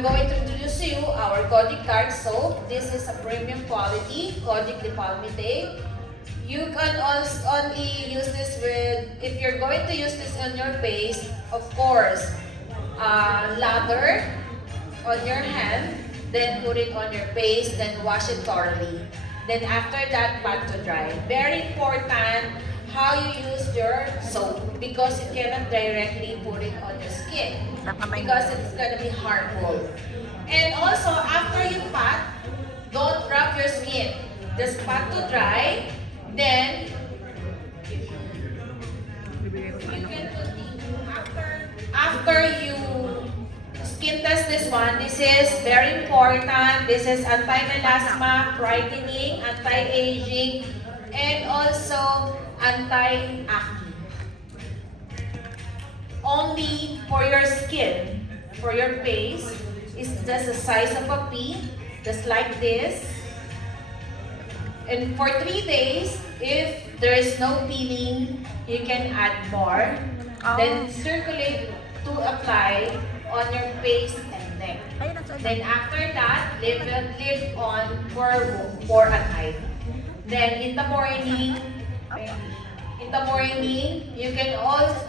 I'm going to introduce to you our Kojic Tart soap. This is a premium quality, Kojic de Palmite. You can also only use this with, if you're going to use this on your face, of course, lather on your hand, then put it on your face, then wash it thoroughly. Then after that, pat to dry. Very important how you use your soap because you cannot directly put it on your skin because it's gonna be harmful. And also, after you pat, don't rub your skin. Just pat to dry. Then, you can continue. After you skin test this one, this is very important. This is anti-melasma, brightening, anti-aging, and also anti-acne. Only for your skin, for your face, is just the size of a pea, just like this. And for 3 days, if there is no peeling, you can add more. Then circulate to apply on your face and neck. Then after that, leave on for a night. Then in the morning, you can also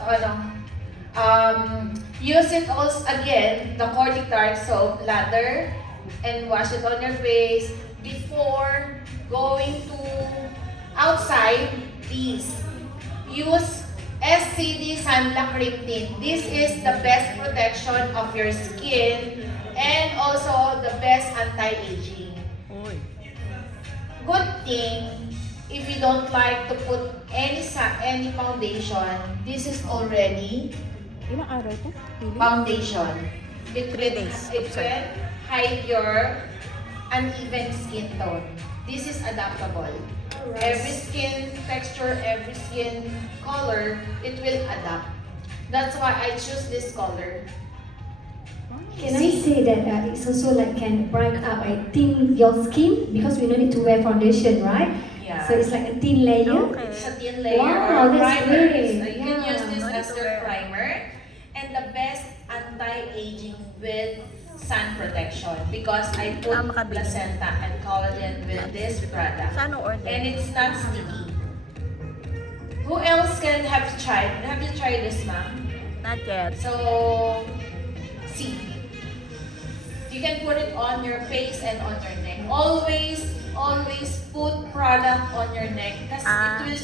use it also again, the Kojic Tart soap, lather and wash it on your face before going to outside. Please use SCD Sunblock Cream Tint. This is the best protection of your skin and also the best anti-aging. Good thing, if you don't like to put any foundation, this is already Ilang araw to? foundation. It 3 will, days. it will hide your uneven skin tone. This is adaptable. Every skin texture, every skin color, it will adapt. That's why I choose this color. Can I say that it's also like can brighten up, I think, your skin because we don't need to wear foundation, right? Yeah. So it's like a thin layer. Okay. It's a thin layer Wow, or that's primer. great. So you can Yeah. use this No need as to your wear. primer. And the best anti-aging with sun protection because I put makabili. placenta and collagen with this product. Saan order? And it's not sticky. Who else can have tried? Have you tried this, ma'am? Not yet. So, see. You can put it on your face and on your neck. Always put product on your neck because it will,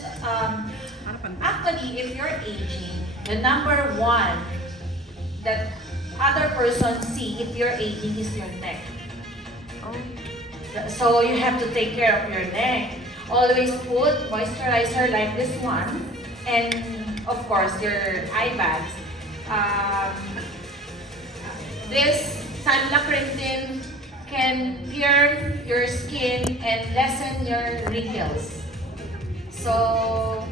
actually, if you're aging, the number one that other person see if you're aging is your neck. So you have to take care of your neck. Always put moisturizer like this one, and of course your eye bags. This Sunblock Cream Tint can clear your skin and lessen your wrinkles. So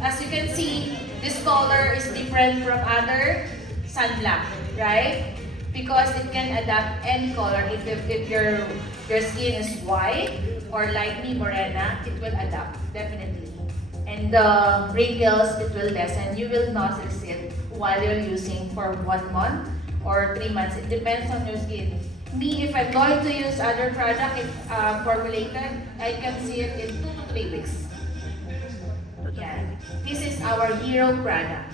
as you can see, this color is different from other sunblock, right? Because it can adapt any color. If your skin is white or lightly morena, it will adapt, definitely. And the wrinkles, it will lessen. You will notice it while you're using for 1 month or 3 months. It depends on your skin. Me, if I'm going to use other product, if formulated, I can see it in 2 to 3 weeks. Yeah. This is our hero product.